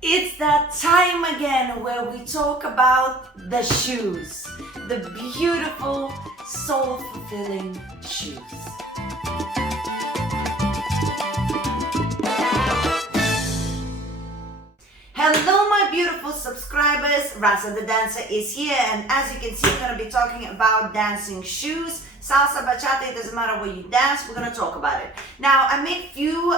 It's that time again where we talk about the shoes, the beautiful, soul fulfilling shoes. Hello, my beautiful subscribers. Rasa the dancer is here, and as you can see, we're going to be talking about dancing shoes. Salsa, bachata, it doesn't matter where you dance, we're going to talk about it. Now, I made few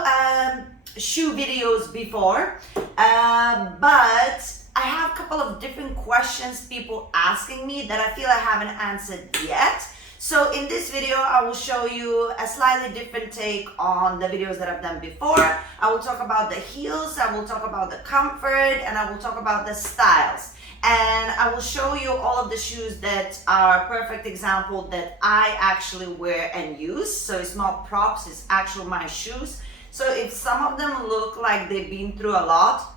shoe videos before, but I have a couple of different questions people asking me that I feel I haven't answered yet. So in this video, I will show you a slightly different take on the videos that I've done before. I will talk about the heels, I will talk about the comfort, and I will talk about the styles. And I will show you all of the shoes that are perfect example that I actually wear and use. So it's not props, it's actual my shoes. So if some of them look like they've been through a lot,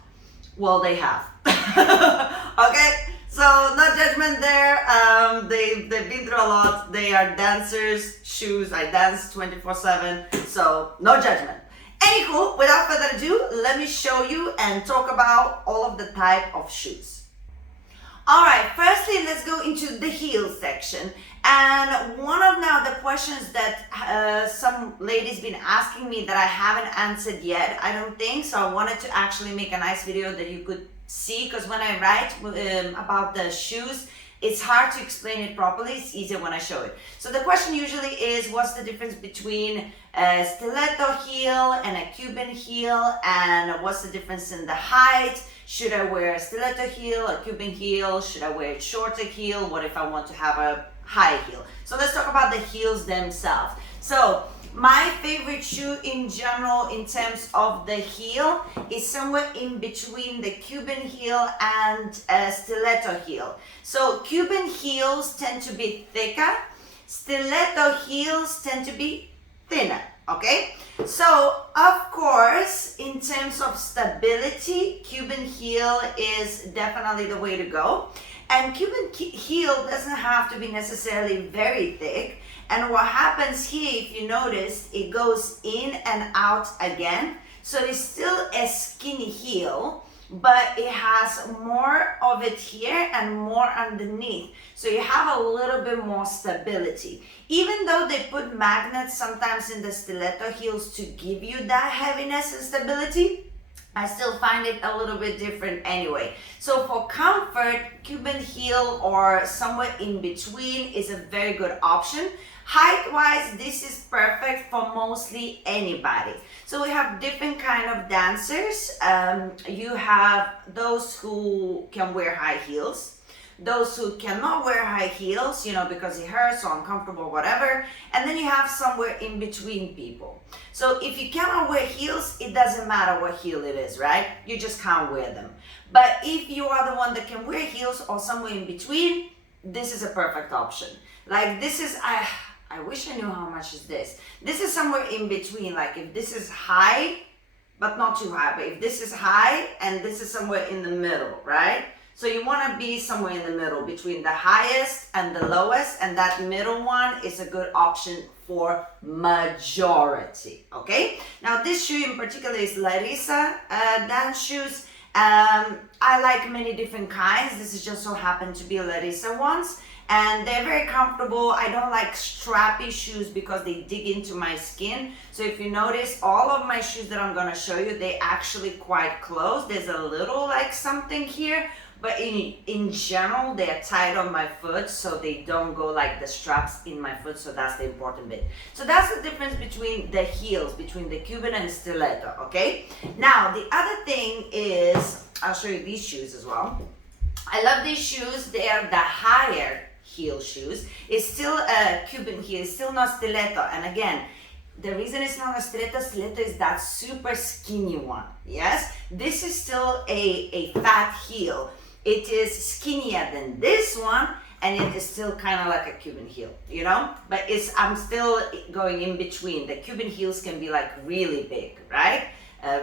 well, they have. Okay? So no judgment there. They've been through a lot. They are dancers' shoes. I dance 24/7. So no judgment. Anywho, without further ado, let me show you and talk about all of the type of shoes. Alright, firstly, let's go into the heel section. And one of now the questions that some ladies been asking me that I haven't answered yet, I don't think, so I wanted to actually make a nice video that you could see, because when I write about the shoes, it's hard to explain it properly. It's easier when I show it. So the question usually is, what's the difference between a stiletto heel and a Cuban heel, and what's the difference in the height? Should I wear a stiletto heel, a Cuban heel? Should I wear a shorter heel? What if I want to have a high heel? So let's talk about the heels themselves. So my favorite shoe in general in terms of the heel is somewhere in between the Cuban heel and a stiletto heel. So Cuban heels tend to be thicker, stiletto heels tend to be thinner, okay? So of course, in terms of stability, Cuban heel is definitely the way to go. And Cuban heel doesn't have to be necessarily very thick. And what happens here, if you notice, it goes in and out again. So it's still a skinny heel, but it has more of it here and more underneath. So you have a little bit more stability. Even though they put magnets sometimes in the stiletto heels to give you that heaviness and stability, I still find it a little bit different anyway. So for comfort, Cuban heel or somewhere in between is a very good option. Height-wise, this is perfect for mostly anybody. So we have different kind of dancers. You have those who can wear high heels, those who cannot wear high heels, because it hurts or uncomfortable, whatever. And then you have somewhere in between people. So if you cannot wear heels, it doesn't matter what heel it is, right? You just can't wear them. But if you are the one that can wear heels or somewhere in between, this is a perfect option. Like this is, I wish I knew how much is this. This is somewhere in between. Like if this is high, but not too high. But if this is high and this is somewhere in the middle, right? So you want to be somewhere in the middle between the highest and the lowest, and that middle one is a good option for majority, okay? Now this shoe in particular is Rasa dance shoes. I like many different kinds. This is just so happened to be Rasa ones. And they're very comfortable. I don't like strappy shoes because they dig into my skin. So if you notice, all of my shoes that I'm gonna show you, they actually quite close. There's a little like something here, but in general, they're tight on my foot, so they don't go like the straps in my foot, so that's the important bit. So that's the difference between the heels, between the Cuban and stiletto, okay? Now, the other thing is, I'll show you these shoes as well. I love these shoes. They are the higher heel shoes. It's still a Cuban heel, it's still not stiletto. And again, the reason it's not a stiletto is that super skinny one. Yes, this is still a fat heel. It is skinnier than this one, and it is still kind of like a Cuban heel, but I'm still going in between. The Cuban heels can be like really big, right?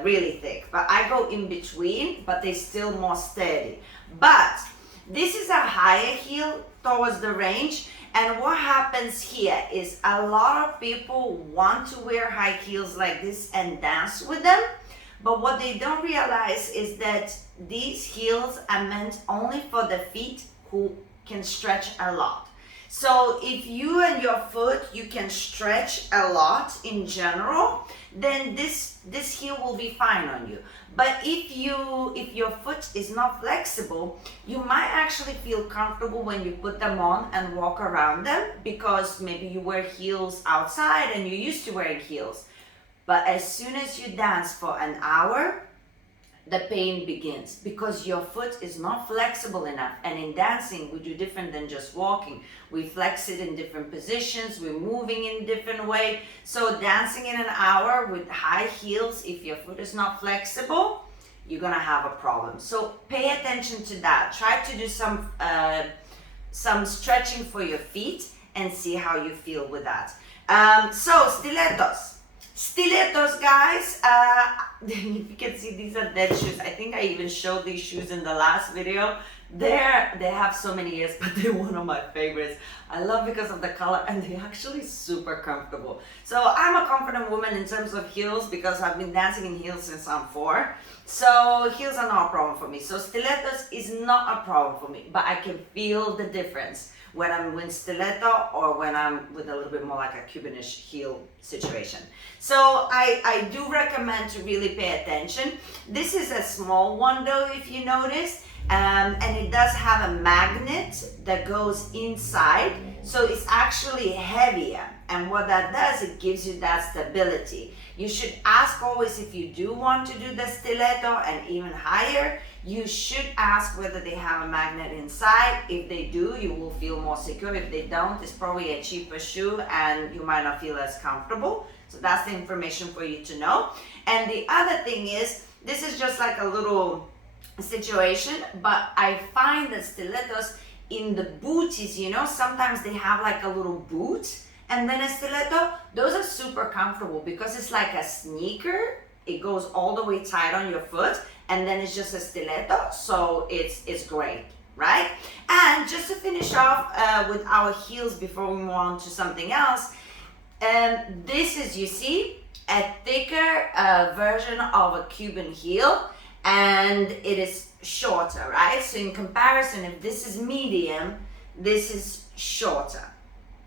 Really thick, but I go in between, but they're still more steady. But this is a higher heel towards the range, and what happens here is a lot of people want to wear high heels like this and dance with them, But what they don't realize is that these heels are meant only for the feet who can stretch a lot. So if you and your foot, you can stretch a lot in general, then this heel will be fine on you. But if your foot is not flexible, you might actually feel comfortable when you put them on and walk around them, because maybe you wear heels outside and you're used to wearing heels. But as soon as you dance for an hour, the pain begins, because your foot is not flexible enough. And in dancing, we do different than just walking. We flex it in different positions, we're moving in different way. So dancing in an hour with high heels, if your foot is not flexible, you're gonna have a problem. So pay attention to that. Try to do some stretching for your feet and see how you feel with that. So stilettos. Stilettos, guys, if you can see, these are dead shoes. I think I even showed these shoes in the last video. They have so many years, but they're one of my favorites. I love because of the color, and they're actually super comfortable. So I'm a confident woman in terms of heels because I've been dancing in heels since I'm 4. So heels are not a problem for me. So stilettos is not a problem for me, but I can feel the difference when I'm with stiletto or when I'm with a little bit more like a Cubanish heel situation. So I do recommend to really pay attention. This is a small one though, if you notice, and it does have a magnet that goes inside, so it's actually heavier. And what that does, it gives you that stability. You should ask always, if you do want to do the stiletto and even higher, you should ask whether they have a magnet inside. If they do, you will feel more secure. If they don't, it's probably a cheaper shoe and you might not feel as comfortable. So that's the information for you to know. And the other thing is, this is just like a little situation, but I find that stilettos in the booties, you know, sometimes they have like a little boot and then a stiletto. Those are super comfortable because it's like a sneaker. It goes all the way tight on your foot, and then it's just a stiletto, so it's great, right? And just to finish off with our heels before we move on to something else, this is, you see, a thicker version of a Cuban heel, and it is shorter, right? So in comparison, if this is medium, this is shorter.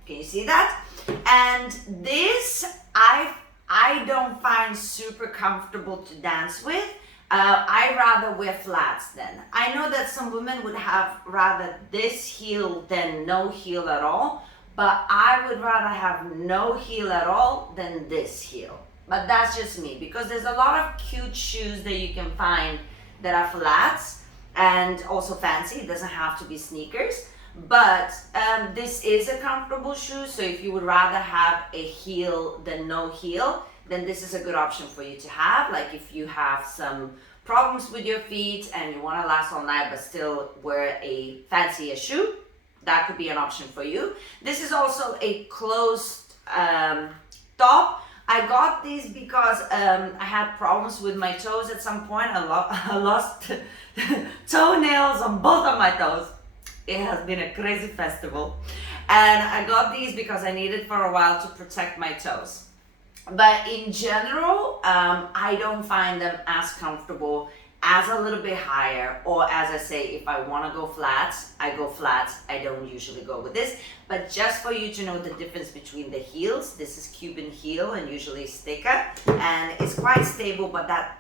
Can you see that? And this, I don't find super comfortable to dance with. I rather wear flats then. I know that some women would have rather this heel than no heel at all, but I would rather have no heel at all than this heel. But that's just me, because there's a lot of cute shoes that you can find that are flats and also fancy. It doesn't have to be sneakers. But this is a comfortable shoe, so if you would rather have a heel than no heel, then this is a good option for you to have. Like if you have some problems with your feet and you want to last all night but still wear a fancier shoe, that could be an option for you. This is also a closed top. I got these because I had problems with my toes at some point. I lost toenails on both of my toes. It has been a crazy festival, and I got these because I needed for a while to protect my toes. But in general, I don't find them as comfortable as a little bit higher, or as I say, if I want to go flats, I go flats. I don't usually go with this. But just for you to know the difference between the heels, this is Cuban heel and usually it's thicker and it's quite stable, but that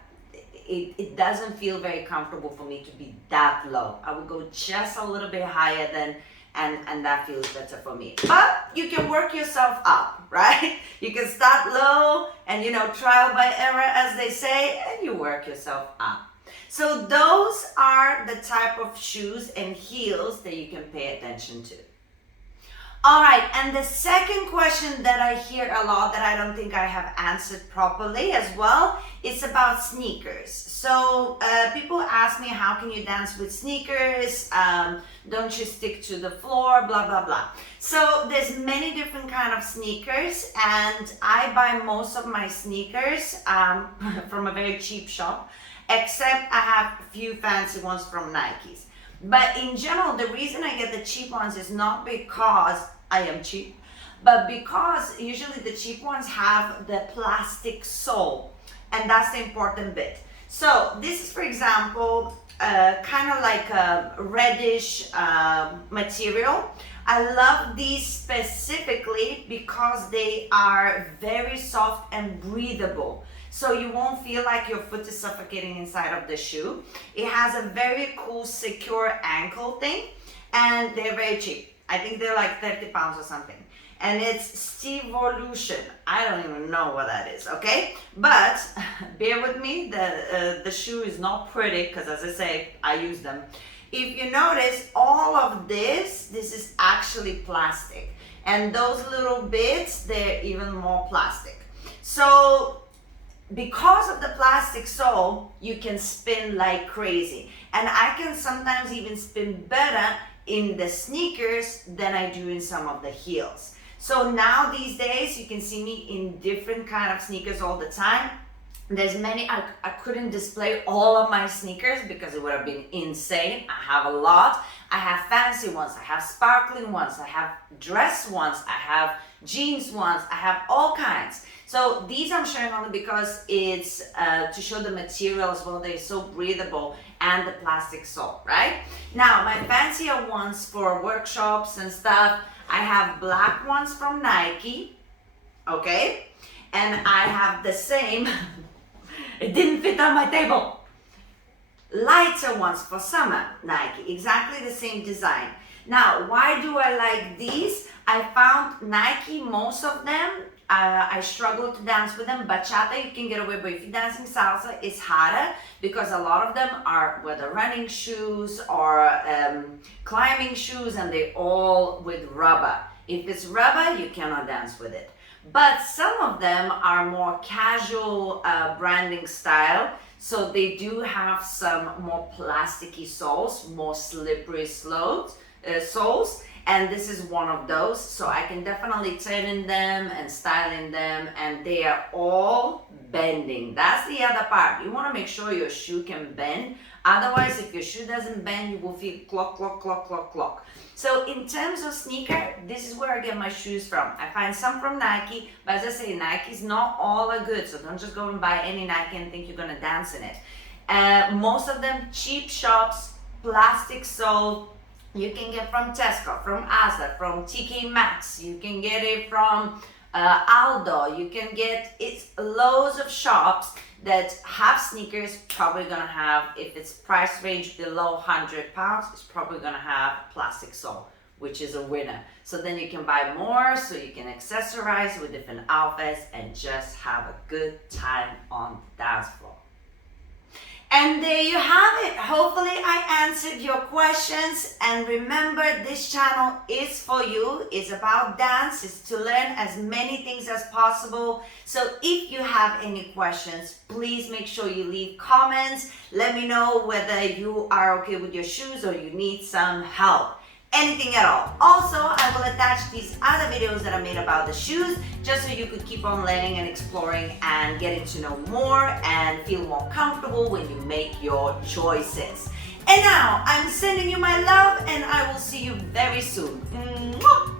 it doesn't feel very comfortable for me to be that low. I would go just a little bit higher than, and that feels better for me. But you can work yourself up, right? You can start low and, you know, trial by error, as they say, and you work yourself up. So those are the type of shoes and heels that you can pay attention to. All right, and the second question that I hear a lot that I don't think I have answered properly as well is about sneakers. So people ask me, how can you dance with sneakers? Don't you stick to the floor, blah, blah, blah. So there's many different kind of sneakers, and I buy most of my sneakers from a very cheap shop, except I have a few fancy ones from Nikes. But in general, the reason I get the cheap ones is not because I am cheap, but because usually the cheap ones have the plastic sole. and that's the important bit. So this is, for example, kind of like a reddish material. I love these specifically because they are very soft and breathable. So you won't feel like your foot is suffocating inside of the shoe. It has a very cool, secure ankle thing, and they're very cheap. I think they're like 30 pounds or something. And it's Stevolution. I don't even know what that is, okay? But bear with me, the shoe is not pretty because, as I say, I use them. If you notice, all of this is actually plastic. And those little bits, they're even more plastic. So because of the plastic sole, you can spin like crazy. And I can sometimes even spin better in the sneakers than I do in some of the heels. So now these days, you can see me in different kind of sneakers all the time. There's many, I couldn't display all of my sneakers because it would have been insane. I have a lot. I have fancy ones, I have sparkling ones, I have dress ones, I have jeans ones, I have all kinds. So these I'm showing only because it's to show the material as well. They're so breathable, and the plastic sole, right? Now, my fancier ones for workshops and stuff, I have black ones from Nike, okay? And I have the same, it didn't fit on my table. Lighter ones for summer, Nike, exactly the same design. Now, why do I like these? I found Nike, most of them, I struggle to dance with them. Bachata, you can get away, but if you're dancing salsa, it's harder because a lot of them are whether running shoes or climbing shoes, and they're all with rubber. If it's rubber, you cannot dance with it. But some of them are more casual branding style, so they do have some more plasticky soles, more slippery soles, and this is one of those. So I can definitely turn in them and style in them, and they are all bending. That's the other part. You want to make sure your shoe can bend. Otherwise, if your shoe doesn't bend, you will feel clock, clock, clock, clock, clock. So in terms of sneaker, this is where I get my shoes from. I find some from Nike, but as I say, Nike's not all are good, so don't just go and buy any Nike and think you're gonna dance in it. Most of them cheap shops, plastic sole. You can get from Tesco, from Asda, from TK Maxx. You can get it from Aldo. You can get, it's loads of shops that have sneakers, probably gonna have, if it's price range below 100 pounds, it's probably gonna have plastic sole, which is a winner. So then you can buy more, so you can accessorize with different outfits and just have a good time on the dance floor. And there you have it. Hopefully I answered your questions. And remember, this channel is for you. It's about dance. It's to learn as many things as possible. So if you have any questions, please make sure you leave comments. Let me know whether you are okay with your shoes or you need some help. Anything at all. Also, I will attach these other videos that I made about the shoes, just so you could keep on learning and exploring and getting to know more and feel more comfortable when you make your choices. And now, I'm sending you my love, and I will see you very soon. Mwah!